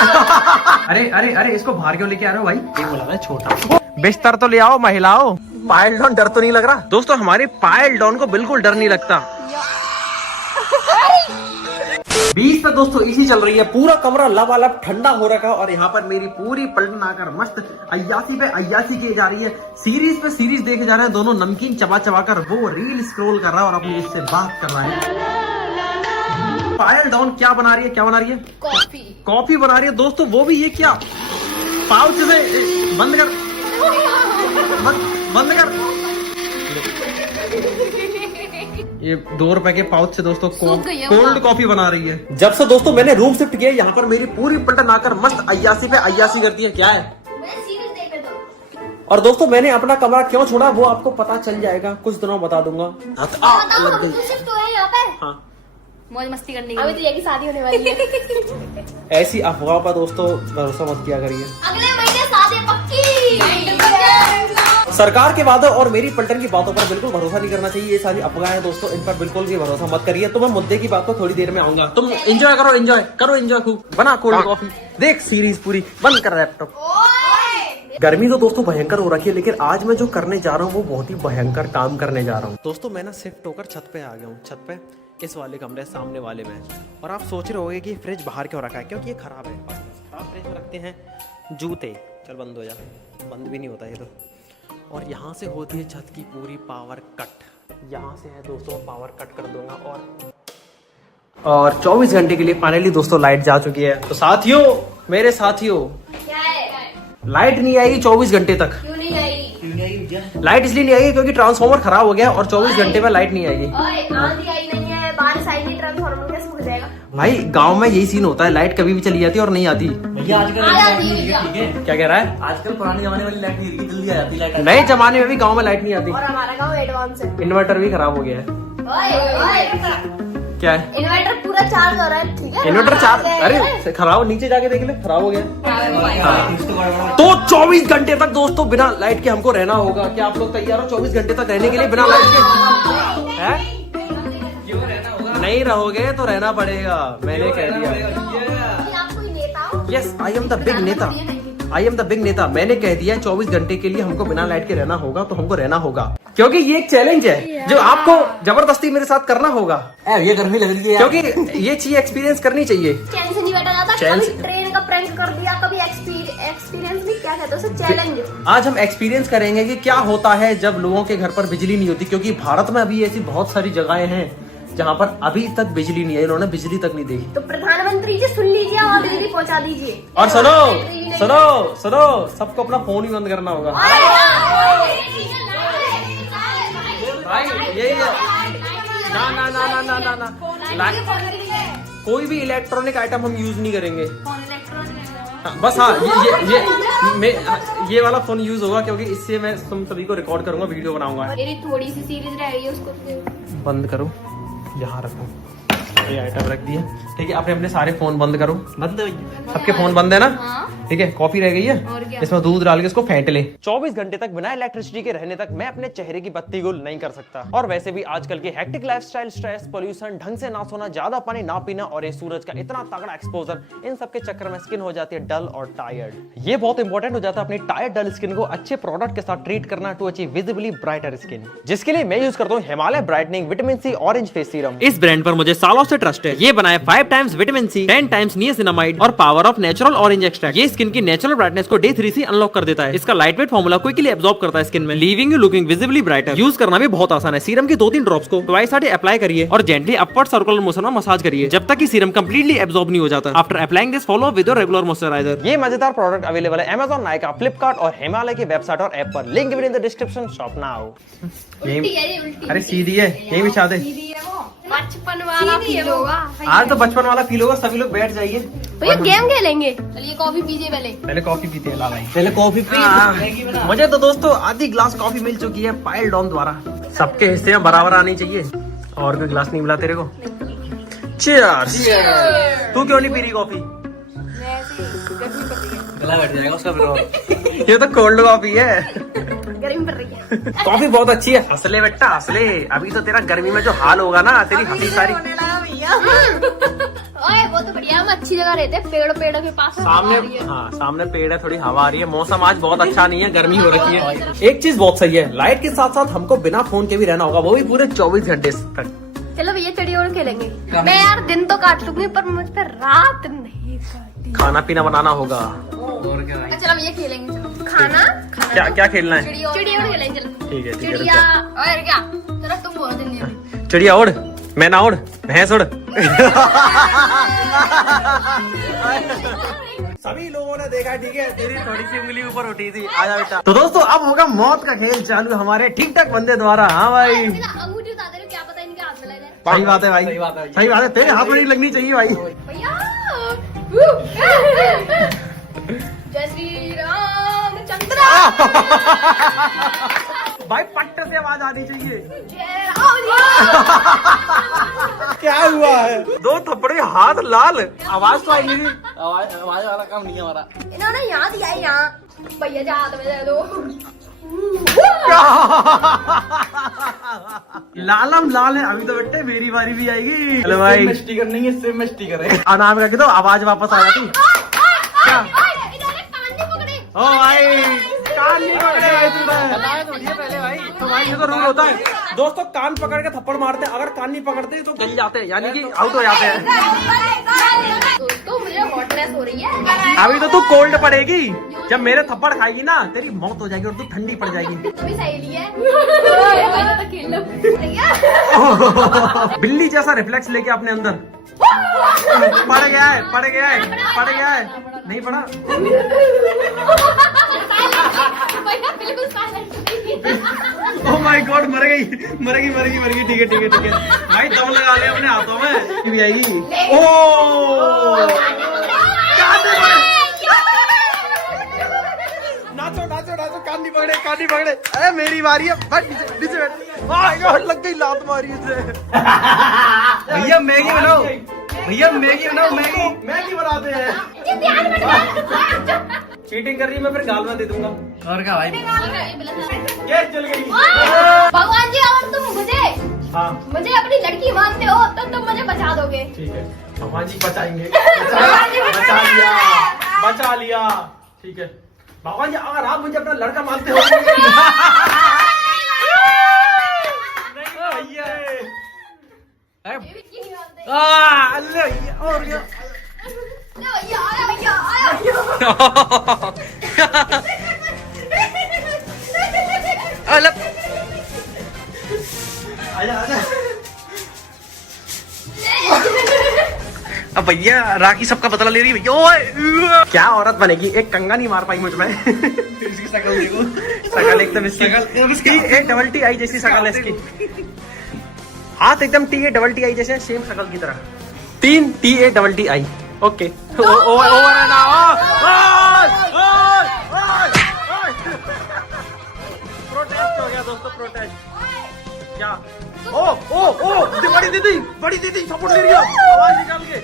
अरे अरे अरे इसको बाहर क्यों लेके आ रहे हो भाई? ये बोला था छोटा। बिस्तर तो ले आओ महिलाओं। पायल डॉन डर तो नहीं लग रहा? दोस्तों हमारे पायल डॉन को बिल्कुल डर नहीं लगता। 20 पे दोस्तों इसी चल रही है, पूरा कमरा लबालब ठंडा हो रखा है और यहाँ पर मेरी पूरी पलटन आकर मस्त अय्यासी पे अय्यासी की जा रही है। सीरीज पे सीरीज देखे जा रहे हैं, दोनों नमकीन चबा चबा कर वो रील स्क्रॉल कर रहा है और अपनी इससे बात कर रहा है। पायल डॉन क्या बना रही है? क्या बना रही है? कॉफी बना रही है दोस्तों। वो भी ये क्या पाउच से बंद कर, बंद कर। ये 2 रुपए के पाउच से दोस्तों कोल्ड कॉफी बना रही है। जब से दोस्तों मैंने रूम शिफ्ट किया, यहाँ पर मेरी पूरी पलटन आकर मस्त अय्यासी पे अय्यासी करती है। क्या है? और दोस्तों मैंने अपना कमरा क्यों छोड़ा वो आपको पता चल जाएगा, कुछ दिनों बता दूंगा। लग गई। मौज मस्ती करने की। अभी तो ये की शादी होने वाली है। ऐसी अफवाह पर दोस्तों भरोसा मत किया करिए। अगले महीने शादी पक्की। सरकार के वादों और मेरी पलटन की बातों पर बिल्कुल भरोसा नहीं करना चाहिए। ये सारी अफवाहें दोस्तों, इन पर बिल्कुल भी भरोसा मत करिए। तो मैं मुद्दे की बात को थोड़ी देर में आऊंगा। तुम एंजॉय करो, एंजॉय खूब। बना कोल्ड कॉफी, देख सीरीज पूरी, बंद कर लैपटॉप। गर्मी तो दोस्तों भयंकर हो रखी है, लेकिन आज मैं जो करने जा रहा हूँ वो बहुत ही भयंकर काम करने जा रहा हूँ। दोस्तों मैं ना शिफ्ट होकर छत पे आ गया हूँ। छत पे इस वाले कमरे सामने वाले में। और आप सोच रहे होंगे कि फ्रिज बाहर क्यों रखा है, क्योंकि ये खराब है। खराब फ्रिज में रखते हैं जूते। चल बंद हो जा, बंद भी नहीं होता ये तो। और यहाँ से होती है छत की पूरी पावर कट। यहाँ से है दोस्तों, पावर कट कर दूंगा। और 24 घंटे के लिए फाइनली दोस्तों लाइट जा चुकी है। तो साथियों, मेरे साथियों, लाइट नहीं आएगी 24 घंटे तक। क्यों नहीं आएगी? लाइट इसलिए नहीं आएगी क्योंकि ट्रांसफार्मर खराब हो गया और 24 घंटे में लाइट नहीं आएगी। आंधी आई नहीं है, बारिश आई नहीं, ट्रांसफार्मर कैसे सूख जाएगा? भाई गांव में यही सीन होता है, लाइट कभी भी चली जाती है और नहीं आती। भैया आजकल क्या कह रहा है? आजकल पुराने जमाने वाली लाइट नहीं जल्दी आ जाती लाइट। नए जमाने में भी गांव में लाइट नहीं आती। और हमारा गांव एडवांस है। इन्वर्टर भी खराब हो गया है। क्या है? इन्वर्टर पूरा चार्ज हो रहा है, ठीक है? इन्वर्टर चार्ज, अरे खराब, नीचे जाके देख ले, खराब हो गया। हाँ। तो 24 घंटे तक दोस्तों बिना लाइट के हमको रहना होगा। क्या आप लोग तैयार हो 24 घंटे तक रहने के लिए बिना लाइट के? है? नहीं रहोगे तो रहना पड़ेगा, मैंने कह दिया। Yes, I am the big नेता। आई एम द बिग नेता। मैंने कह दिया 24 घंटे के लिए हमको बिना लाइट के रहना होगा, तो हमको रहना होगा, क्योंकि ये एक चैलेंज है जो आपको जबरदस्ती मेरे साथ करना होगा। ये गर्मी लग रही है क्योंकि ये चीज एक्सपीरियंस करनी चाहिए। चैन से नहीं बैठा जाता। कभी ट्रेन का प्रैंक कर दिया, कभी एक्सपीरियंस भी क्या कहते हैं उसे, चैलेंज। आज हम एक्सपीरियंस करेंगे कि क्या होता है जब लोगों के घर पर बिजली नहीं होती, क्योंकि भारत में अभी ऐसी बहुत सारी जगहें हैं जहाँ पर अभी तक बिजली नहीं है, इन्होंने बिजली तक नहीं देखी। तो प्रधानमंत्री जी सुन लीजिए और बिजली पहुँचा दीजिए। और सुनो सुनो सुनो, सबको अपना फोन ही बंद करना होगा भाई। यही है, ना ना ना ना ना ना ना, कोई भी इलेक्ट्रॉनिक आइटम हम यूज नहीं करेंगे। बस हाँ, ये वाला फोन यूज होगा, क्योंकि इससे मैं तुम सभी को रिकॉर्ड करूंगा, वीडियो बनाऊंगा। मेरी थोड़ी सी सीरीज रह गई है, उसको बंद करो, यहाँ रखो, ये आइटम रख दिया। ठीक है, अपने सारे फोन बंद करो। बंद, सबके फोन बंद है ना? ठीक है, कॉफी रह गई है, इसमें दूध डाल के इसको फेंट ले। 24 घंटे तक बिना इलेक्ट्रिसिटी के रहने तक मैं अपने चेहरे की बत्ती गुल नहीं कर सकता। और वैसे भी आजकल के हेक्टिक लाइफस्टाइल, स्ट्रेस, पोल्यूशन, ढंग से ना सोना, ज्यादा पानी ना पीना और ये सूरज का इतना तगड़ा एक्सपोजर, इन सब के चक्कर में स्किन हो जाती है डल और टायर्ड। ये बहुत इंपॉर्टेंट हो जाता है अपनी टायर्ड डल स्किन को अच्छे प्रोडक्ट के साथ ट्रीट करना to achieve visibly brighter skin, जिसके लिए मैं यूज करता हूँ Himalaya brightening vitamin C orange face serum. इस ब्रांड पर मुझे सालों से ट्रस्ट है। ये बनाए 5 times vitamin C, 10 times niacinamide और power of natural orange extract. ये स्किन की नेचुरल ब्राइटनेस को डे 3 से अनलॉक कर देता है। इसका लाइटवेट फॉर्मूला क्विकली एब्जॉर्ब करता है स्किन में, leaving you looking visibly brighter. Use करना भी बहुत आसान है। सीरम की 2-3 ड्रॉप्स को ट्वाइस अ डे अप्लाई करिए और जेंटली अपवर्ड सर्कुलर मोशन में मसाज करिए जब तक कि सीरम कंप्लीटली एब्जॉर्ब नहीं हो जाता। After applying this follow with your regular moisturiser. ये मजेदार प्रोडक्ट अवेलेबल है Amazon, नाइका, फ्लिपकार्ट और हिमालय की वेबसाइट और ऐप पर। Link given in the description. Shop now. अरे सीधी है, यही बिछा दे। 55 वाला फील होगा आज तो 55 वाला फील होगा। सभी लोग बैठ जाइए, भैया गेम खेलेंगे। चलिए कॉफी पीजिए पहले कॉफी पीते हैं। ला भाई, पहले कॉफी पी। मुझे तो दोस्तों आधी ग्लास कॉफी मिल चुकी है पायल डॉन द्वारा। सबके हिस्से में बराबर आनी चाहिए। और कोई ग्लास नहीं मिला तेरे को? चीयर्स। तू क्यों नहीं पी रही कॉफी? गला बैठ जाएगा उसका फिर। ये तो कोल्ड कॉफी है, गर्मी पड़ रही है। कॉफी बहुत अच्छी है। हंसले बेटा हंसले, अभी तो तेरा गर्मी में जो हाल होगा ना, तेरी हंसी सारी। ओए वो तो बढ़िया, हम अच्छी जगह रहते हैं, पेड़ के पास है, हवा आ रही सामने, है। हाँ सामने पेड़ है, थोड़ी हवा आ रही है। मौसम आज बहुत अच्छा नहीं है, गर्मी हो रखी है। एक चीज बहुत सही है, लाइट के साथ साथ हमको बिना फोन के भी रहना होगा, वो भी पूरे 24 घंटे तक। चलो भैया चिड़ी उड़ खेलेंगे। मैं यार दिन तो काट लूंगी पर मुझ पे रात नहीं काटी। खाना पीना बनाना होगा। और क्या भाई? चलो भैया खेलेंगे, चलो खाना क्या क्या खेलना है? चिड़ी उड़ खेलेंगे, चलो। ठीक है, ठीक है, चिड़िया और क्या, चलो तुम बोलो दिन चिड़िया उड़, मैं ना उड़, भैंस उड़। सभी लोगों ने देखा, ठीक है, तेरी थोड़ी सी उंगली ऊपर उठी थी। आजा बेटा। तो दोस्तों अब होगा मौत का खेल चालू हमारे ठीक ठाक बंदे द्वारा। हाँ भाई, अंगूठी उतार दे रहे हो, क्या पता इनके हाथ में लग जाए। सही बात है भाई, सही बात है। सही बात है, तेरे हाथ में नहीं लगनी चाहिए भाई। भैया जय श्री रामचंद्र। भाई पट्टे से आवाज आनी चाहिए। जय राम। क्या हुआ है? दो थप्पड़े, हाथ लाल, आवाज तो आई नहीं रही। आवाज वाला काम नहीं है हमारा। इन्होंने यहाँ दिया है, यहाँ भैया जा हाथ में दे दो। लालम लाल है। अभी तो बेटे मेरी बारी भी आएगी। हेलो भाई, में स्टिकर नहीं है, सिर्फ में स्टिकर है। नाम करके तो आवाज वापस आ जाती। क्या? इन्होंने कान नहीं पकड़े। ओ भाई, कान नहीं पकड़े भाई तुमने। बताया तो मुझे पहले भाई। तो भाई ये तो रूल होता है दोस्तों, कान पकड़ के थप्पड़ मारते हैं, अगर कान नहीं पकड़ते तो गल जाते हैं, यानी कि आउट हो जाते हैं। दोस्तों मुझे हॉटनेस हो रही है। अभी तो तू कोल्ड पड़ेगी, जब मेरे थप्पड़ खाएगी ना तेरी मौत हो जाएगी और तू ठंडी पड़ जाएगी। तो भी सहेली है। तो खेल लो भैया। बिल्ली जैसा रिफ्लेक्स लेके अपने अंदर। पड़ गया है, पड़ गया है, पड़ गया है, नहीं पड़ा। भैया बिल्कुल साइलेंट। ओह माय गॉड, मर गई, मरेगी मरेगी मरेगी। ठीक है ठीक है ठीक है भाई, दम लगा ले अपने हाथों में, ये भी आएगी। ओह नाचो नाचो नाचो, कान नहीं पकड़े, कान नहीं पकड़े। अरे मेरी बारी है, बैठ नीचे नीचे बैठ। आह यार, लग गई लात मारी उसे। भैया मैगी बनाओ, भैया मैगी बनाओ, मैगी। मैगी बनाते हैं। चीटिंग कर रही है, मैं फिर गाल में दे दूंगा। और क्या भाई? गैस जल गई। भगवान जी अगर तुम हाँ मुझे अपनी लड़की मानते हो तो तुम मुझे बचा दोगे। ठीक है, भगवान जी बचाएंगे। भगवान जी बचा लिया, बचा लिया। ठीक है भगवान जी, अगर आप मुझे अपना लड़का मानते हो। नहीं भैया, अल्लाह भैया, और क्या? भैया आया, भैया आया। आजा आजा। अब भैया राखी सबका बदला ले रही है भैया। ओए क्या औरत बनेगी, एक कंगा नहीं मार पाई मुझ में। इसकी शक्ल देखो, शकल एकदम इसकी TATTI जैसी शकल है इसकी। हाथ एकदम TATTI जैसे, सेम शकल की तरह। 3 TATTI। ओके ओवर है ना। प्रोटेस्ट हो गया दोस्तों, प्रोटेस्ट। क्या? ओ ओ ओ, बड़ी दीदी सपोर्ट ले रही है, आवाज निकाल के।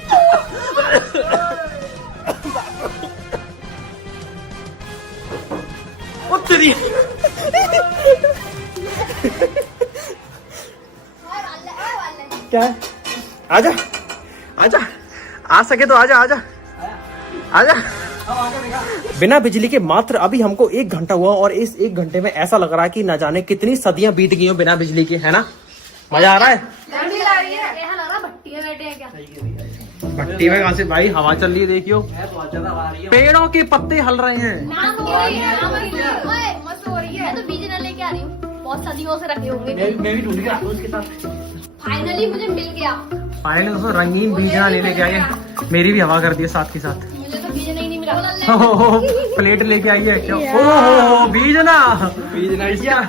ओ तेरी, क्या है? आजा आजा, आ सके तो आजा आजा आजा। बिना बिजली के मात्र अभी हमको 1 घंटा हुआ और इस 1 घंटे में ऐसा लग रहा है कि न जाने कितनी सदियां बीत गई हो बिना बिजली के, है ना? मजा आ रहा है? ठंडी लग रही है, ऐसा लग रहा है भट्टी में बैठे हैं क्या। भट्टी में कहाँ से भाई, हवा चल रही है देखियो, पेड़ों के पत्ते हल रहे हैं। नाम हो रही है, नाम हो रही है। ओए, मस्त हो रही है। मैं तो बीज न लेके आ रही हूँ, बहुत सदियों से रखे होंगे। मैं भी ढूंढ के आता हूँ उसके साथ। फाइनली मुझे मिल गया। फाइनली दोस्तों रंगीन बीजना लेने के आए, मेरी भी हवा कर दी है साथ के साथ। मुझे तो बीज नहीं मिला। प्लेट लेके आई है क्या? ओहो बीजना, बीजना इसका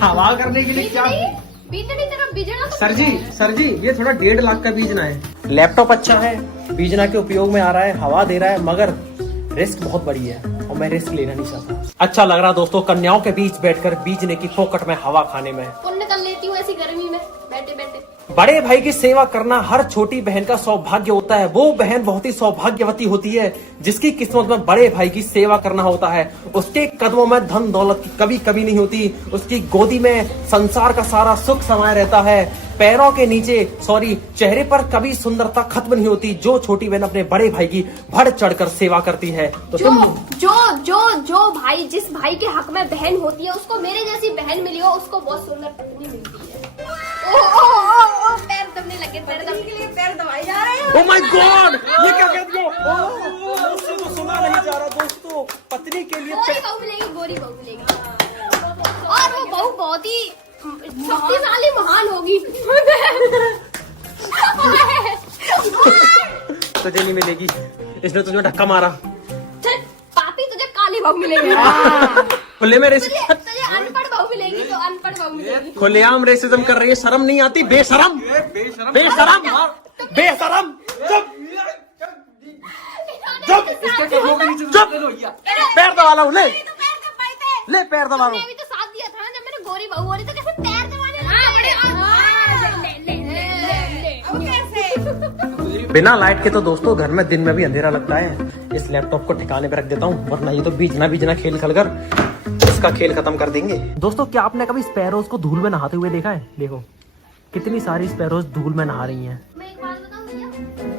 हवा करने के लिए क्या? बीजनी तरफ बीजना तो सर जी ये थोड़ा 1.5 लाख का बीजना है। लैपटॉप अच्छा है, बीजना के उपयोग में आ रहा है, हवा दे रहा है, मगर रिस्क बहुत बड़ी है और मैं रिस्क लेना नहीं चाहता। अच्छा लग रहा दोस्तों कन्याओं के बीच बैठकर बीजने की फोकट में हवा खाने में। पुण्य कर लेती हूँ ऐसी गर्मी में। बैठे बैठे। बड़े भाई की सेवा करना हर छोटी बहन का सौभाग्य होता है। वो बहन बहुत ही सौभाग्यवती होती है जिसकी किस्मत में बड़े भाई की सेवा करना होता है। उसके कदमों में धन दौलत की कभी कमी नहीं होती। उसकी गोदी में संसार का सारा सुख समाये रहता है। पैरों के नीचे चेहरे पर कभी सुंदरता खत्म नहीं होती। जो छोटी बहन अपने बड़े भाई की बढ़ चढ़कर सेवा करती है तो जो जो जो जो भाई जिस भाई के हक में बहन होती है उसको मेरे जैसी बहन मिली हो उसको बहुत सुंदर पत्नी मिलती है। ओ पैर दबने लगे, पैर दबने के लिए पैर दबाए जा रहे हैं। ओह माय गॉड, ये क्या कह दिया? मुझसे तो सुना नहीं जा रहा दोस्तों। पत्नी के लिए गोरी बहू मिलेगी, गोरी बहू मिलेगी और वो बहू बहुत ही शक्तिशाली महान होगी। तुझे नहीं मिलेगी, इसने तुझे धक्का मारा। चल पापी, तुझे काली बहू मिलेगी। खुले में तुझे अनपढ़ बहू मिलेगी तो अनपढ़ बहू मिलेगी। खुलेआम रेसिज्म कर रही है, शर्म नहीं आती? बेशरम बेशरम बेशरम। चुप चुप, पैर दबा लो, ले ले पैर दबा लो। मैंने भी तो साथ दिया था ना जब मैंने गोरी बहू हो रही तो कैसे पैर दबाने लगे। बिना लाइट के तो दोस्तों घर में दिन में भी अंधेरा लगता है। इस लैपटॉप को ठिकाने पे रख देता हूँ वरना ये तो बीजना खेल कर इसका खेल खत्म कर देंगे। दोस्तों क्या आपने कभी स्पैरोज को धूल में नहाते हुए देखा है? देखो कितनी सारी स्पैरोज धूल में नहा रही हैं। मैं एक बात बताऊं भैया,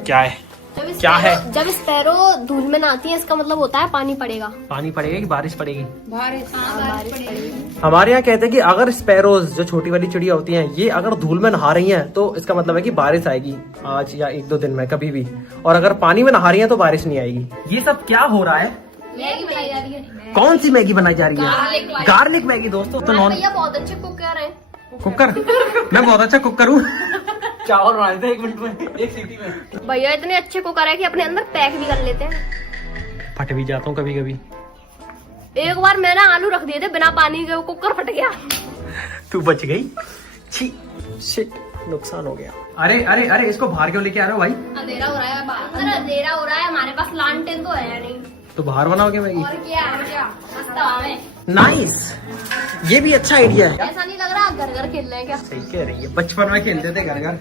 क्या है? क्या है? जब स्पैरो धूल में नहाती है इसका मतलब होता है पानी पड़ेगा। पानी पड़ेगा कि बारिश पड़ेगी? बारिश पड़ेगी। हमारे यहाँ कहते हैं कि अगर स्पैरोज जो छोटी वाली चिड़िया होती हैं ये अगर धूल में नहा रही हैं तो इसका मतलब है कि बारिश आएगी आज या 1-2 दिन में कभी भी। और अगर पानी में नहा रही हैं तो बारिश नहीं आएगी। ये सब क्या हो रहा है? मैगी बनाई जा रही है। कौन सी मैगी बनाई जा रही है? गार्लिक मैगी दोस्तों। तो नॉन भैया बहुत अच्छे कुकर हैं। कुकर? मैं बहुत अच्छा कुकर हूँ। चावल बनाए थे 1 मिनट में, 1 सीटी में। भैया इतने अच्छे कुकर है कि अपने अंदर पैक भी कर लेते हैं। फट भी जाता हूँ कभी कभी। एक बार मैंने आलू रख दिए थे बिना पानी के, वो कुकर फट गया। तू बच गई? छी शिट, नुकसान हो गया। अरे अरे अरे इसको बाहर क्यों लेके आ रहे हो भाई? अंधेरा हो रहा है बाहर, अंधेरा हो रहा है, हमारे पास लालटेन तो है नहीं। तो बाहर बनाओगे मैगी? और क्या मस्त हवा में। नाइस, ये भी अच्छा आइडिया है। ऐसा नहीं लग रहा घर घर खेल रहे हैं क्या? सही कह रही है, बचपन में खेलते थे घर घर।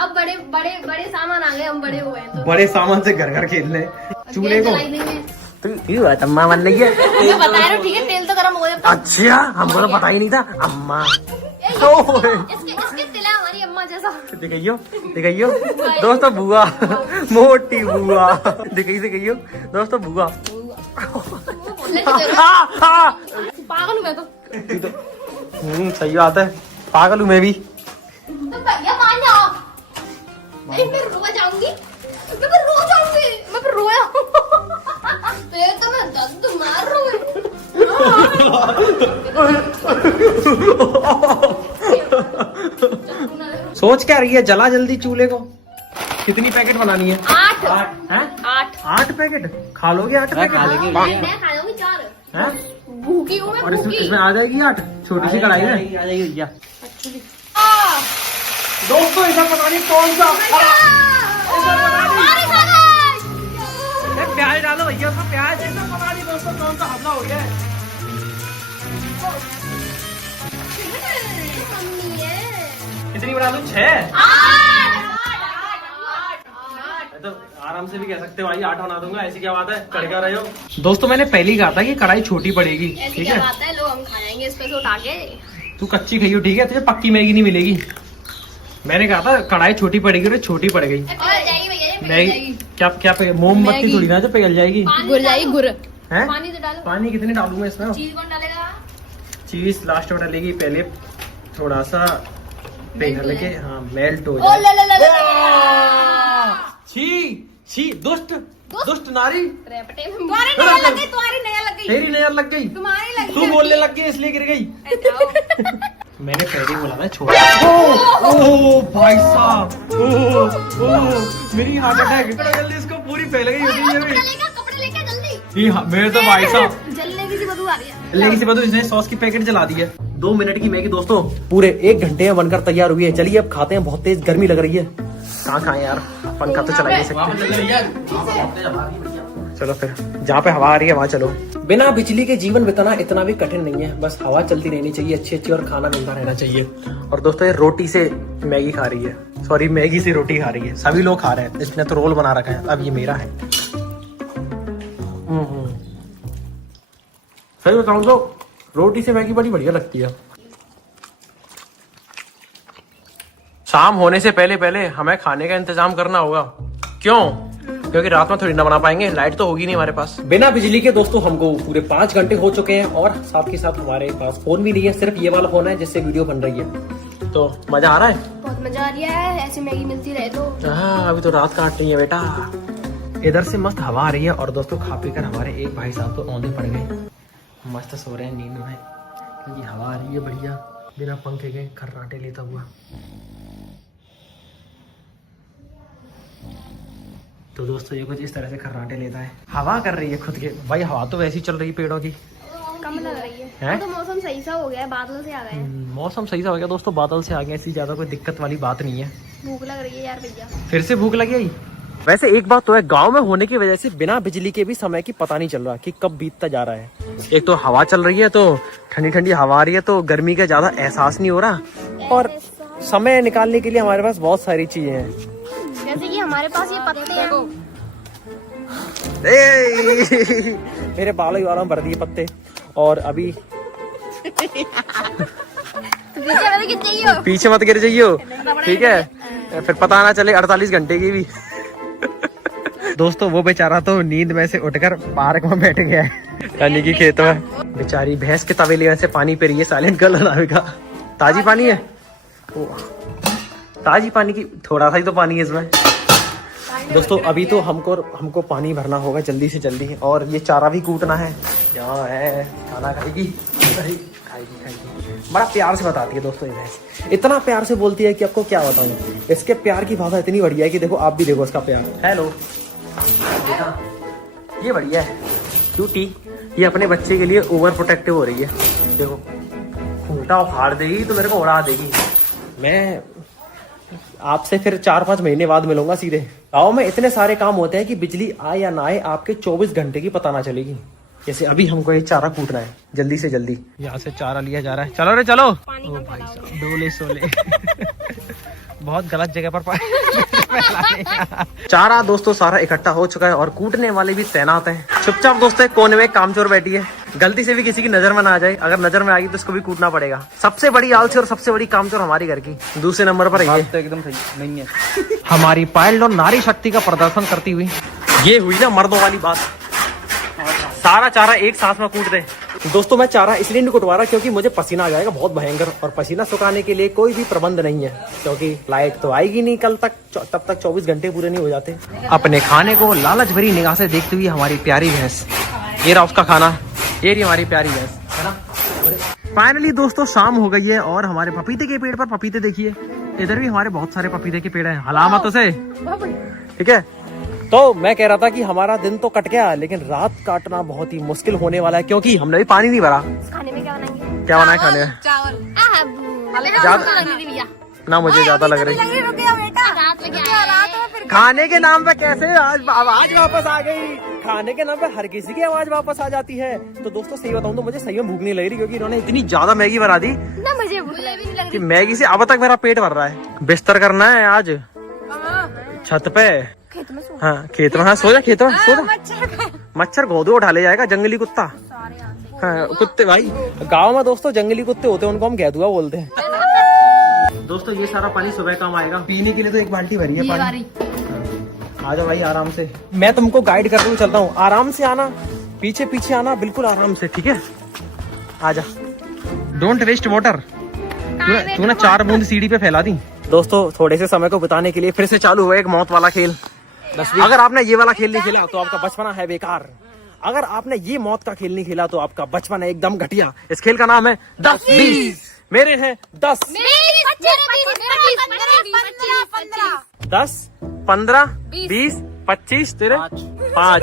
अब बड़े बड़े बड़े सामान आ गए, हम बड़े हो गए तो बड़े सामान से घर घर खेल रहे। चूल्हे को अम्मा बन रही है। मुझे बताया ना, ठीक है तेल तो गर्म हो जाता। अच्छा हमको तो पता ही नहीं था। अम्मा इसके तिल है हमारी अम्मा जैसा। दिखाइयो दिखाइयो दोस्तों, बुआ मोटी बुआ दिखाइयो दोस्तों, बुआ। पागल हूँ मैं तो। सही बात है, पागल हूँ मैं भी। तो भैया मान जाओ। नहीं मैं रो जाऊंगी, मैं फिर रो जाऊंगी, मैं फिर रोया। फिर तो मैं दर्द मार सोच क्या रही है? जला जल्दी चूल्हे को। कितनी पैकेट बनानी है? 8 8 पैकेट खा लोगे? 8 पैकेट मैं खा लूंगी 4 हैं? भूखी हूँ मैं, और भूखी। इसमें आ जाएगी 8 छोटी सी कढ़ाई में। आ जाएगी भैया। दोस्तों ऐसा पता नहीं कौन सा प्याज डालो भैया, उसमें प्याज। ऐसा पता नहीं दोस्तों कौन सा हमला हो गया है। कितनी बना दूं? 6? तो आराम से भी कह सकते हो भाई 8 बना दूंगा, ऐसी क्या बात है? कड़का रहे हो दोस्तों। मैंने पहले ही कहा था कि कढ़ाई छोटी पड़ेगी, ठीक है? बात है, लोग हम खाएंगे इस पे से उठा के। तू कच्ची खाइयो, ठीक है? तुझे पक्की मैगी नहीं मिलेगी। मैंने कहा था कढ़ाई छोटी पड़ेगी और छोटी पड़ गई। मैगी क्या क्या मोमबत्ती थोड़ी ना जो पिघल जाएगी। गुड़ जाएगी, गुड़। हैं? पानी तो डालो। पानी कितने डालूंगा इसमें? चीज कौन डालेगा? चीज लास्ट में डालेगी, पहले थोड़ा सा पिघल के हाँ मेल्ट हो ओ जाए। ला ला ला ला। छी छी, दुष्ट दुष्ट नारी। तुम्हारी नया लग गई, तुम्हारी नया लग गई, तेरी नजर लग गई, तुम्हारी लग तू गई। बोलने लग गई इसलिए गिर गई। जाओ। मैंने पहले ही बोला था छोड़। ओ भाई साहब, ओ मेरी हार्ट अटैक। जल्दी इसको पूरी फैल गई होती है। कपड़े लेके जल्दी। मेरे तो भाई साहब जलने की सी बदबू आ रही है। लेकिन से इसने सॉस की पैकेट जला दी है। 2 मिनट की मैगी दोस्तों पूरे 1 घंटे में बनकर तैयार हुई है। चलिए अब खाते हैं, बहुत तेज गर्मी लग रही है। कहाँ खाएं यार, पंखा तो चला ही नहीं सकते। चलो फिर जहाँ पे हवा आ रही है वहाँ चलो। बिना बिजली के जीवन बिताना इतना भी कठिन नहीं है, बस हवा चलती रहनी चाहिए अच्छी अच्छी और खाना मिलता रहना चाहिए। और दोस्तों ये रोटी से मैगी खा रही है, सॉरी मैगी से रोटी खा रही है। सभी लोग खा रहे हैं, इसने तो रोल बना रखा है, अब ये मेरा है। सही बताऊं तो रोटी से मैगी बड़ी बढ़िया लगती है। शाम होने से पहले पहले हमें खाने का इंतजाम करना होगा। क्यों? क्योंकि रात में थोड़ी ना बना पाएंगे, लाइट तो होगी नहीं हमारे पास। बिना बिजली के दोस्तों हमको पूरे 5 घंटे हो चुके हैं और साथ के साथ हमारे पास फोन भी नहीं है, सिर्फ ये वाला फोन है जिससे वीडियो बन रही है। तो मजा आ रहा है? बहुत मजा आ रहा है, ऐसी मैगी मिलती रहे तो। हाँ अभी तो रात काट रही है बेटा। इधर से मस्त हवा आ रही है और दोस्तों खा पी कर हमारे एक भाई साहब तो औंधे पड़ गए, मस्त सो रहे हैं नींद में क्योंकि हवा आ रही है बढ़िया, बिना पंखे के खर्राटे लेता हुआ। तो दोस्तों ये कुछ इस तरह से खर्राटे लेता है, हवा कर रही है खुद के। भाई हवा तो वैसी चल रही है पेड़ों की, कम लग रही है? तो मौसम सही सा हो गया है, बादल से आ गए हैं। मौसम सही सा हो गया दोस्तों, बादल से आ गए, ऐसी ज्यादा कोई दिक्कत वाली बात नहीं है। भूख लग रही है यार भैया, फिर से भूख लगी आई। वैसे एक बात तो है, गांव में होने की वजह से बिना बिजली के भी समय की पता नहीं चल रहा कि कब बीतता जा रहा है। एक तो हवा चल रही है, तो ठंडी ठंडी हवा आ रही है, तो गर्मी का ज्यादा एहसास नहीं हो रहा। और समय निकालने के लिए हमारे पास बहुत सारी चीजें हैं, जैसे कि हमारे पास ये पत्ते हैं। मेरे बालों ही वालों में भर दिए पत्ते। और अभी पीछे मत गिर जाइयो, ठीक है? फिर पता ना चले 48 घंटे की भी। दोस्तों वो बेचारा तो नींद में से उठकर पार्क में बैठ गया है, यानी कि खेत में। बेचारी भैंस के तवेले में से पानी पी रही है, साइलेंट गर्ल नाविका। ताजी पानी है, ताजी पानी की थोड़ा सा ही तो पानी है इसमें। दोस्तों अभी तो हमको पानी भरना होगा जल्दी से जल्दी, और ये चारा भी कूटना है। यहाँ है, खाना खाएगी, खाएगी। बड़ा प्यार से बताती है दोस्तों ये भैंस, इतना प्यार से बोलती है कि आपको क्या बताऊं। इसके प्यार की भाषा इतनी बढ़िया है कि देखो आप भी देखो इसका प्यार। हेलो, ये बढ़िया है क्यूटी, ये अपने बच्चे के लिए ओवर प्रोटेक्टिव हो रही है। देखो खूंटा उखाड़ देगी तो मेरे को उड़ा देगी। मैं आपसे फिर 4-5 महीने बाद मिलूंगा सीधे। गाँव में इतने सारे काम होते हैं कि बिजली आए या ना आए आपके 24 घंटे की पता ना चलेगी। जैसे अभी हमको ये चारा कूटना है जल्दी से जल्दी, यहाँ से चारा लिया जा रहा है। चलो रे चलो, डोले सोले बहुत गलत जगह पर चारा दोस्तों सारा इकट्ठा हो चुका है और कूटने वाले भी तैनात हैं। चुपचाप दोस्तों कोने में कामचोर बैठी है, गलती से भी किसी की नजर में ना आ जाए, अगर नजर में आ गई तो इसको भी कूटना पड़ेगा। सबसे बड़ी आलसी और सबसे बड़ी कामचोर हमारी घर की। दूसरे नंबर पर ये तो एकदम सही नहीं है। हमारी पाइल्ड और नारी शक्ति का प्रदर्शन करती हुई ये हुई ना मर्दों वाली बात, सारा चारा एक सांस में कूट दे। दोस्तों मैं चारा इसलिए नहीं कुटवा रहा क्योंकि मुझे पसीना आ जाएगा बहुत भयंकर, और पसीना सुखाने के लिए कोई भी प्रबंध नहीं है क्योंकि लाइट तो आएगी नहीं कल तक, तब तक 24 घंटे पूरे नहीं हो जाते। अपने खाने को लालच भरी निगाह से देखती हुई हमारी प्यारी भैंस, ये रहा उसका खाना, ये रही हमारी प्यारी भैंस, है ना। फाइनली दोस्तों शाम हो गई है और हमारे पपीते के पेड़ पर पपीते देखिए, इधर भी हमारे बहुत सारे पपीते के पेड़ हैं। हलामतों से, ठीक है। तो मैं कह रहा था कि हमारा दिन तो कट गया, लेकिन रात काटना बहुत ही मुश्किल होने वाला है क्योंकि हमने भी पानी नहीं भरा। खाने में क्या बनाएंगे? क्या बनाए खाने में? चावल। ना मुझे ज्यादा लग रही खाने के नाम पे कैसे आवाज वापस आ गई। खाने के नाम पे हर किसी की आवाज वापस आ जाती है। तो दोस्तों सही बताऊं तो मुझे सही में भूख नहीं लग रही क्योंकि इन्होंने इतनी ज्यादा मैगी बना दी ना, मुझे भूख नहीं लग कि मैगी से अब तक मेरा पेट भर रहा है। बिस्तर करना है आज छत पे, खेत में सो। हाँ खेत में, हाँ सो जा, खेत में सो जा। मच्छर गोदू उठा ले जाएगा, जंगली कुत्ता। हाँ कुत्ते भाई गाँव में दोस्तों जंगली कुत्ते होते हैं, उनको हम गैदुआ बोलते हैं। दोस्तों ये सारा पानी सुबह काम आएगा, पीने के लिए तो एक बाल्टी भरी है पानी। आ जाओ भाई आराम से, मैं तुमको गाइड करते हुए चलता हूँ, आराम से आना, पीछे पीछे आना, बिल्कुल आराम से, ठीक है। आजा, डोंट वेस्ट वाटर। तूने 4 बूंद सीढ़ी पे फैला दी। दोस्तों थोड़े से समय को बिताने के लिए फिर से चालू हुआ एक मौत वाला खेल। अगर आपने ये वाला खेल नहीं खेला तो आपका बचपना है बेकार। अगर आपने ये मौत का खेल नहीं खेला तो आपका बचपन है एकदम घटिया। इस खेल का नाम है 10-20। मेरे हैं 10, 10, 15, 20, 25, तेरे 5।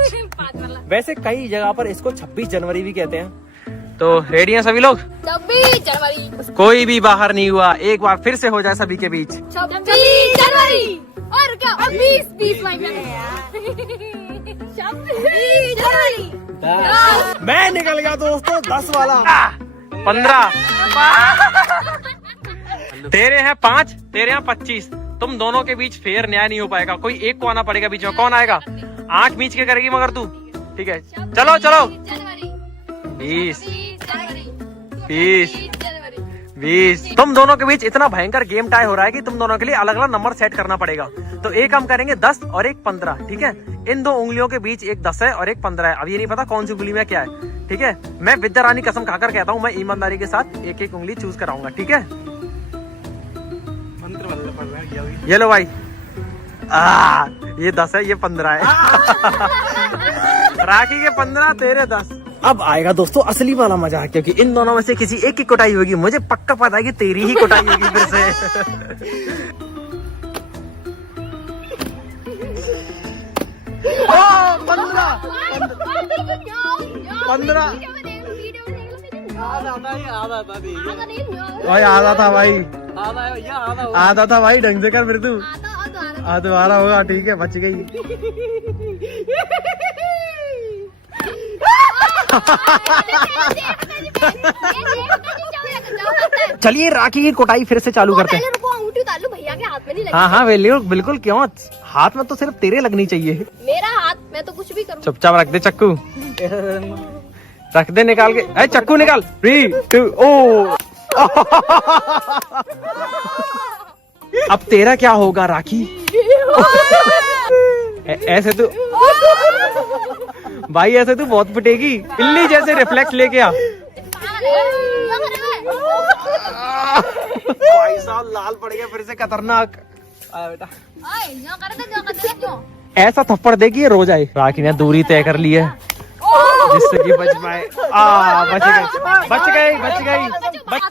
वैसे कई जगह पर इसको 26 जनवरी भी कहते हैं। तो रेडी हैं सभी लोग? 26 जनवरी। कोई भी बाहर नहीं हुआ, एक बार फिर से हो जाए सभी के बीच। 26 जनवरी। और क्या, और 20 भाई मैं निकल गया दोस्तों 10 वाला। 15 तेरे हैं 5, तेरे हैं 25। तुम दोनों के बीच फेयर न्याय नहीं हो पाएगा, कोई एक को आना पड़ेगा बीच में। कौन आएगा? आंख मीच के करेगी मगर तू, ठीक है? चलो चलो। 20 20। तुम दोनों के बीच इतना भयंकर गेम टाई हो रहा है कि तुम दोनों के लिए अलग अलग नंबर सेट करना पड़ेगा। तो एक हम करेंगे 10 और एक 15, ठीक है? इन 2 उंगलियों के बीच एक 10 है और एक 15 है। अब ये नहीं पता कौन सी उंगली में क्या है, ठीक है? मैं विद्या रानी कसम खाकर कहता हूँ, मैं ईमानदारी के साथ एक एक उंगली चूज कराऊंगा, ठीक है? ये लो भाई। ये 10 है, ये 15 है। राखी के 15, तेरे 10। अब आएगा दोस्तों असली वाला मजा, क्योंकि इन दोनों में से किसी एक की कुटाई होगी। मुझे पक्का पता है कि तेरी ही कुटाई होगी फिर से। 15 भाई आधा था भाई, आधा था भाई, ढंग से कर फिर तू। दोबारा होगा, ठीक है? बच गई। चलिए राखी की कुटाई फिर से चालू करते हैं। भैया के हाथ में नहीं लगी। हाँ बिल्कुल, क्यों? हाथ में तो सिर्फ तेरे लगनी चाहिए। मेरा हाथ, मैं तो कुछ भी करूँ। चुपचाप रख दे चक्कू, रख दे निकाल के। अरे चक्कू निकाल। 3 2 ओ। अब तेरा क्या होगा राखी? ऐसे तू भाई, ऐसे तू बहुत पिटेगी। बिल्ली जैसे रिफ्लेक्स लेके आ। भाई साहब लाल पड़ गया फिर से, खतरनाक। बेटा ऐसा थप्पड़ देगी ये रो जाए। राखी ने दूरी तय कर ली है जिससे कि बच पाए। बच गई।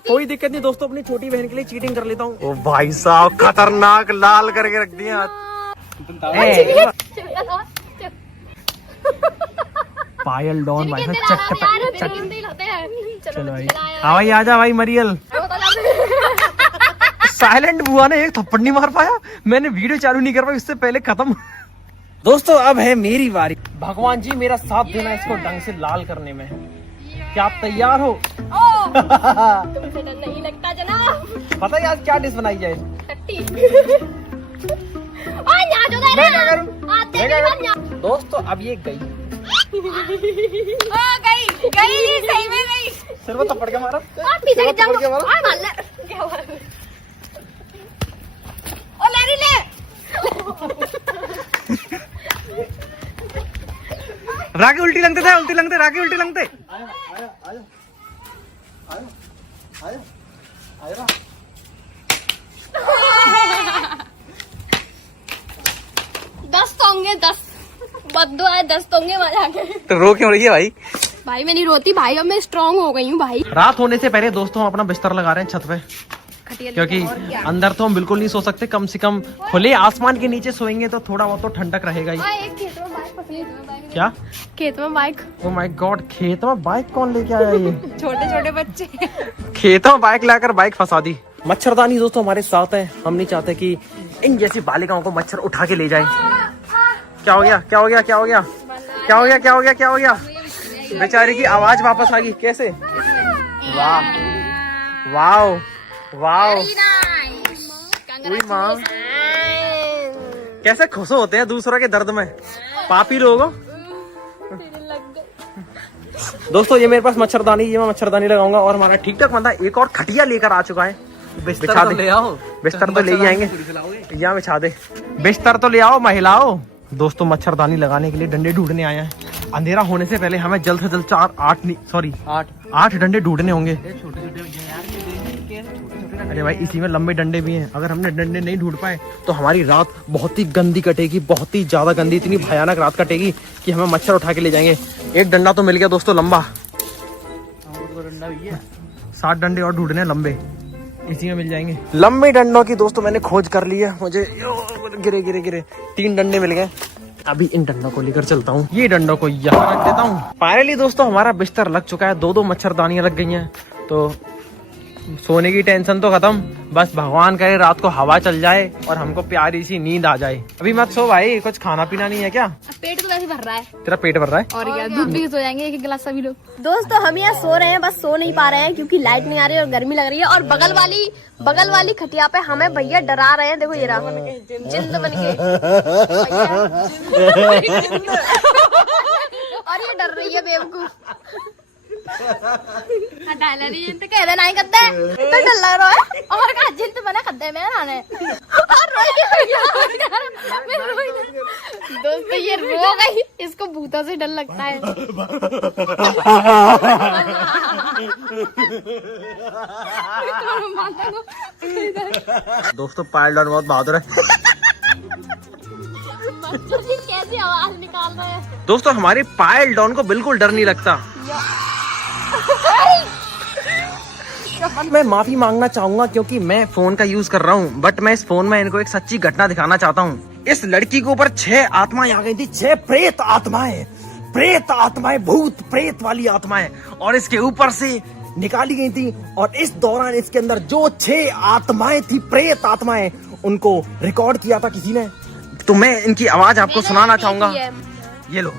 कोई दिक्कत नहीं दोस्तों, अपनी छोटी बहन के लिए चीटिंग कर लेता हूँ। ओ भाई साहब खतरनाक, लाल करके रख दिया। पायल डॉन भाई साहब, चलो भाई। हाँ भाई आजा भाई मरियल। साइलेंट बुआ ने एक थप्पड़ नहीं मार पाया। मैंने वीडियो चालू नहीं कर पाई, इससे पहले खत्म। दोस्तों अब है मेरी बारी। भगवान जी मेरा साथ देना इसको ढंग से लाल करने में। क्या आप तैयार हो? तुमसे डर नहीं लगता जनाब। पता है आज क्या डिश बनाई जाए? दोस्तों अब ये गई सही में गई। सिर में थप्पड़ के मारा। राखी उल्टी लंगते थे, राखी उल्टी लंगते। दस तो होंगे, 10 बद्दो है, 10 तो होंगे। मजा आ गया। तो रो क्यों रही है भाई? भाई मैं नहीं रोती भाई, अब मैं स्ट्रांग हो गई हूँ भाई। रात होने से पहले दोस्तों हम अपना बिस्तर लगा रहे हैं छत पे, क्योंकि अंदर तो हम बिल्कुल नहीं सो सकते। कम से कम खुले आसमान के नीचे सोएंगे तो थोड़ा बहुत तो ठंडक रहेगा ही। एक खेत में बाइक फंसी थी। क्या खेत में बाइक? ओ माय गॉड, खेत में बाइक कौन लेके आया? ये छोटे छोटे बच्चे खेतों में बाइक लाकर बाइक फंसा दी। मच्छरदानी दोस्तों हमारे साथ है। हम नहीं चाहते कि इन जैसी बालिकाओं को मच्छर उठा के ले जाए। क्या हो गया? बेचारी की आवाज वापस आ गई। कैसे? वाह माँ, कैसे खुश होते हैं दूसरों के दर्द में, पापी लोगों। दोस्तों ये मेरे पास मच्छरदानी, ये मैं मच्छरदानी लगाऊंगा। और हमारा ठीक ठाक बंदा एक और खटिया लेकर आ चुका है। बिस्तर तो ले आओ। बिस्तर तो ले जाएंगे, यहाँ बिछा दे। बिस्तर तो ले आओ महिलाओं। दोस्तों मच्छरदानी लगाने के लिए डंडे ढूंढने आए हैं। अंधेरा होने से पहले हमें जल्द से जल्द 8 डंडे ढूंढने होंगे। अरे भाई इसी में लंबे डंडे भी हैं। अगर हमने डंडे नहीं ढूंढ पाए तो हमारी रात बहुत ही गंदी कटेगी, बहुत ही ज्यादा गंदी, इतनी भयानक रात कटेगी कि हमें मच्छर उठा के ले जाएंगे। एक डंडा तो मिल गया दोस्तों लंबा। 7 डंडे और ढूंढने लंबे, इसी में मिल जाएंगे। लंबे डंडों की दोस्तों मैंने खोज कर ली है। मुझे गिरे 3 डंडे मिल गए। अभी इन डंडों को लेकर चलता हूँ। ये डंडों को यहाँ रख देता हूँ। फाइनली दोस्तों हमारा बिस्तर लग चुका है। 2 मच्छरदानियां लग गई हैं। तो सोने की टेंशन तो खत्म, बस भगवान करे रात को हवा चल जाए और हमको प्यारी सी नींद आ जाए। अभी मत सो भाई, कुछ खाना पीना नहीं है क्या? पेट तो वैसे भर रहा है। तेरा पेट भर रहा है? और क्या, दूध भी सो जाएंगे एक गिलास सभी लोग। दोस्तों हम यहाँ सो रहे हैं, बस सो नहीं पा रहे हैं क्योंकि लाइट नहीं आ रही है और गर्मी लग रही है। और बगल वाली खटिया पे हमें भैया डरा रहे हैं। देखो ये रहा जिंद बन के और ये डर रही है बेवकूफ। जिंद कह रहे नहीं करते तो डर लग रहा है और कहा जिंद बना करते में नाने दोस्तों ये रो गई, इसको भूतों से डर लगता है। दोस्तों पायल डॉन बहुत बहादुर है। कैसी आवाज निकाल रहे हैं। दोस्तों हमारे पायल डॉन को बिल्कुल डर नहीं लगता। मैं माफी मांगना चाहूंगा क्योंकि मैं फोन का यूज कर रहा हूँ, बट मैं इस फोन में इनको एक सच्ची घटना दिखाना चाहता हूँ। इस लड़की के ऊपर 6 आत्माएं आ गई थी, 6 प्रेत आत्माएं, भूत प्रेत वाली आत्माएं, और इसके ऊपर से निकाली गई थी। और इस दौरान इसके अंदर जो 6 आत्माएं थी, प्रेत आत्माएं, उनको रिकॉर्ड किया था किसी ने। तो मैं इनकी आवाज आपको सुनाना चाहूंगा। ये लो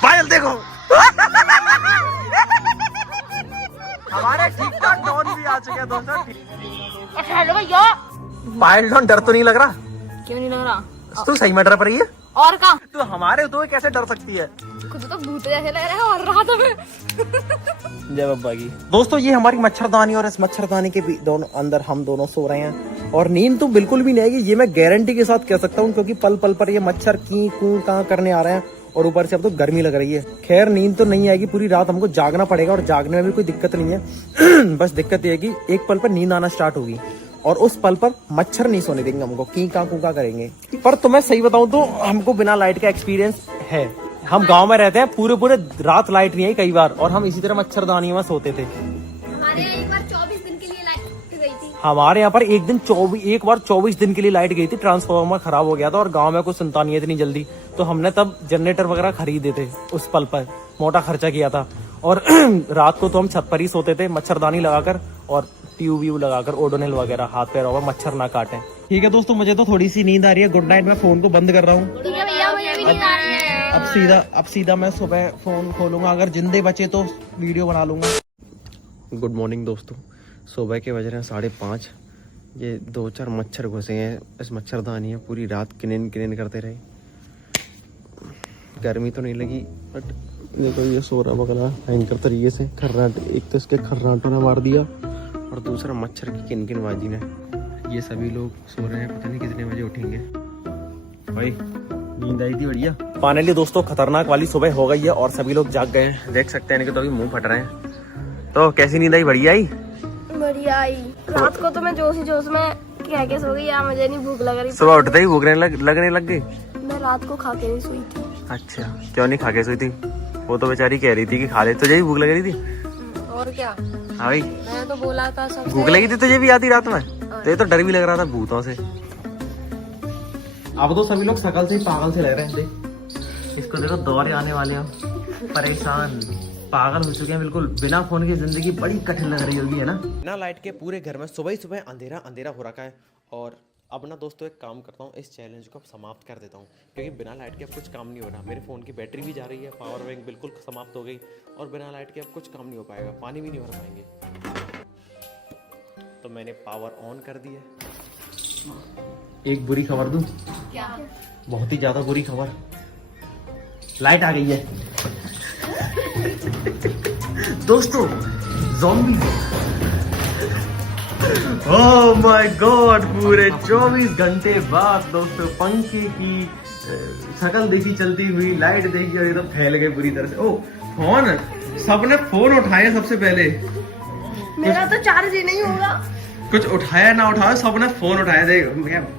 पायल देखो हमारे ठीक ठाक डॉन भी आ चुके हैं दोस्तों। हेलो भैया। पायल डॉन डर तो नहीं लग रहा? क्यों नहीं लग रहा? तू सही में डर पड़ी है? और का तू हमारे तो कैसे डर सकती है? खुद तो भूत जैसे लग रहा है और रात में। जय बाबा की। दोस्तों ये हमारी मच्छरदानी, और इस मच्छरदानी के दोनों अंदर हम दोनों सो रहे हैं और नींद तो बिल्कुल भी नहीं आएगी, ये मैं गारंटी के साथ कह सकता हूँ, क्योंकि पल पल पर ये मच्छर की कूं कहाँ करने आ रहे हैं और ऊपर से अब तो गर्मी लग रही है। खैर नींद तो नहीं आएगी, पूरी रात हमको जागना पड़ेगा और जागने में भी कोई दिक्कत नहीं है। बस दिक्कत ये है कि एक पल पर नींद आना स्टार्ट होगी और उस पल पर मच्छर नहीं सोने देंगे हमको, की का कूका करेंगे। पर तुम्हें सही बताऊं तो हमको बिना लाइट का एक्सपीरियंस है। हम गांव में रहते हैं, पूरे रात लाइट नहीं आई कई बार, और हम इसी तरह मच्छरदानी में सोते थे। हमारे यहाँ एक बार 24 दिन के लिए लाइट गई थी। हमारे यहाँ पर एक बार 24 दिन के लिए लाइट गई थी, ट्रांसफार्मर खराब हो गया था और गांव में कुछ सुनता नहीं है इतनी जल्दी, तो हमने तब जनरेटर वगैरह खरीदे थे। उस पल पर मोटा खर्चा किया था और रात को तो हम छत पर ही सोते थे मच्छरदानी लगाकर और ट्यूब लगाकर, ओडोनिल वगैरह हाथ पैरों में मच्छर ना काटे। ठीक है दोस्तों, मुझे तो थोड़ी सी नींद आ रही है। Good night. मैं फोन को बंद कर रहा हूँ। ठीक है भैया, मुझे भी नींद आ रही है। अब सीधा मैं सुबह फोन खोलूंगा, अगर जिंदे बचे तो वीडियो बना लूंगा। गुड मॉर्निंग दोस्तों, सुबह के बज रहे हैं 5:30। ये 2-4 मच्छर घुसे हैं इस मच्छरदानी में, पूरी रात किन करते रहे। गर्मी तो नहीं लगी, बट देखो ये सो रहा बगला भयंकर तरीके से। खर्राट, एक तो इसके खर्राटों ने मार दिया और दूसरा मच्छर की किन बाजी ने। ये सभी लोग सो रहे हैं, पता नहीं कितने बजे उठेंगे। भाई नींद आई थी बढ़िया। फाइनली दोस्तों खतरनाक वाली सुबह हो गई है और सभी लोग जाग गए हैं। देख सकते हैं इनके तो अभी मुंह फट रहे हैं। तो कैसी नींद आई? बढ़िया आई? बढ़िया आई। रात को तो मैं जोश में कह के सो गई यार, मुझे नहीं भूख लग रही। सुबह उठते ही भूख लगने लग गई। मैं रात को खा के नहीं सोई थी। अच्छा, क्यों नहीं खा के सोई थी? वो तो बेचारी कह रही थी कि खा ले, तुझे भी भूख लग रही थी? और क्या। हाँ भाई, मैं तो बोला था सबसे। भूख लगी थी तुझे भी आधी रात में? तो ये तो डर भी लग रहा था भूतों से। अब तो सभी लोग शकल से ही पागल से लग रहे हैं। इसको देखो, दौरे आने वाले हो, परेशान पागल हो चुके हैं बिल्कुल। बिना फोन की जिंदगी बड़ी कठिन लग रही होगी, है ना? बिना लाइट के पूरे घर में सुबह ही सुबह अंधेरा हो रखा है। और अब ना दोस्तों एक काम करता हूँ, इस चैलेंज को समाप्त कर देता हूँ, क्योंकि बिना लाइट के अब कुछ काम नहीं हो रहा। मेरे फ़ोन की बैटरी भी जा रही है, पावर बैंक बिल्कुल समाप्त हो गई और बिना लाइट के अब कुछ काम नहीं हो पाएगा, पानी भी नहीं भर पाएंगे। तो मैंने पावर ऑन कर दिया। एक बुरी खबर दूँ? क्या? बहुत ही ज़्यादा बुरी खबर, लाइट आ गई है दोस्तों। ज़ॉम्बी, ओह माय गॉड, पूरे 24 घंटे बाद दोस्तों पंखे की शक्ल देखी चलती हुई, लाइट देखी और ये तो फैल गए पूरी तरह से। ओ फोन, सबने फोन उठाया सबसे पहले। मेरा तो चार्ज ही नहीं होगा। कुछ उठाया ना उठाया, सबने फोन उठाया। देख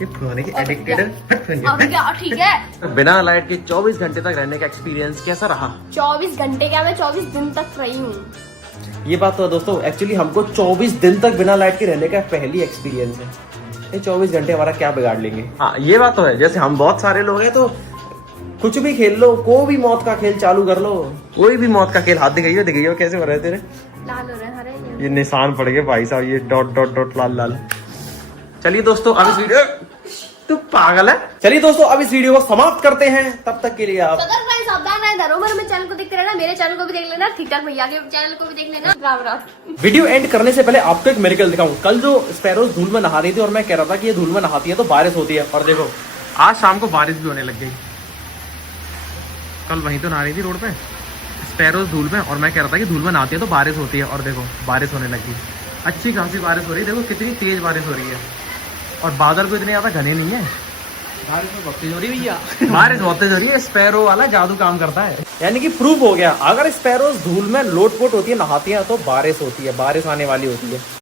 ये फोन की एडिक्टेड। अब क्या? ठीक है। बिना लाइट के 24 घंटे तक रहने का एक्सपीरियंस कैसा रहा? 24 घंटे क्या, मैं 24 दिन तक रही हूँ। ये बात तो है दोस्तों, एक्चुअली हमको 24 दिन तक बिना लाइट के रहने का पहली एक्सपीरियंस है। ये 24 घंटे हमारा क्या बिगाड़ लेंगे? हाँ ये बात तो है, जैसे हम बहुत सारे लोग हैं तो कुछ भी खेल लो, कोई भी मौत का खेल चालू कर लो, कोई भी मौत का खेल। हाथ दिखाइए कैसे हो रहे तेरे? लाल हो रहे हैं, हरे ये निशान पड़ गए भाई साहब, ये डॉट डॉट डॉट लाल लाल। चलिए दोस्तों अब इस वीडियो, तू पागल है। चलिए दोस्तों अब इस वीडियो को समाप्त करते हैं, तब तक के लिए आप सावधान है। धरोहर में चैनल को देखते रहना, मेरे चैनल को भी देख लेना, ठीक ठाक भैया के चैनल को भी देख लेना। राम राम। वीडियो एंड करने से पहले आपको एक मिरेकल दिखाऊं। कल जो स्पैरोज धूल में नहा रही थी और मैं कह रहा था कि ये धूल में नहाती है तो बारिश होती है, और देखो आज शाम को बारिश भी होने लग गई। कल वहीं तो नहा रही थी रोड पे स्पैरोज धूल में, और मैं कह रहा था कि धूल में नहाती है तो बारिश होती है, और देखो बारिश होने लगी। अच्छी खासी बारिश हो रही है, देखो कितनी तेज बारिश हो रही है, और बादल भी इतने ज्यादा घने नहीं है। बारिश बहुत तेज हो रही है भैया, बारिश बहुत तेज हो रही है। स्पैरो वाला जादू काम करता है, यानी कि प्रूफ हो गया, अगर स्पैरोज धूल में लोटपोट होती है, नहाती है तो बारिश होती है, बारिश आने वाली होती है।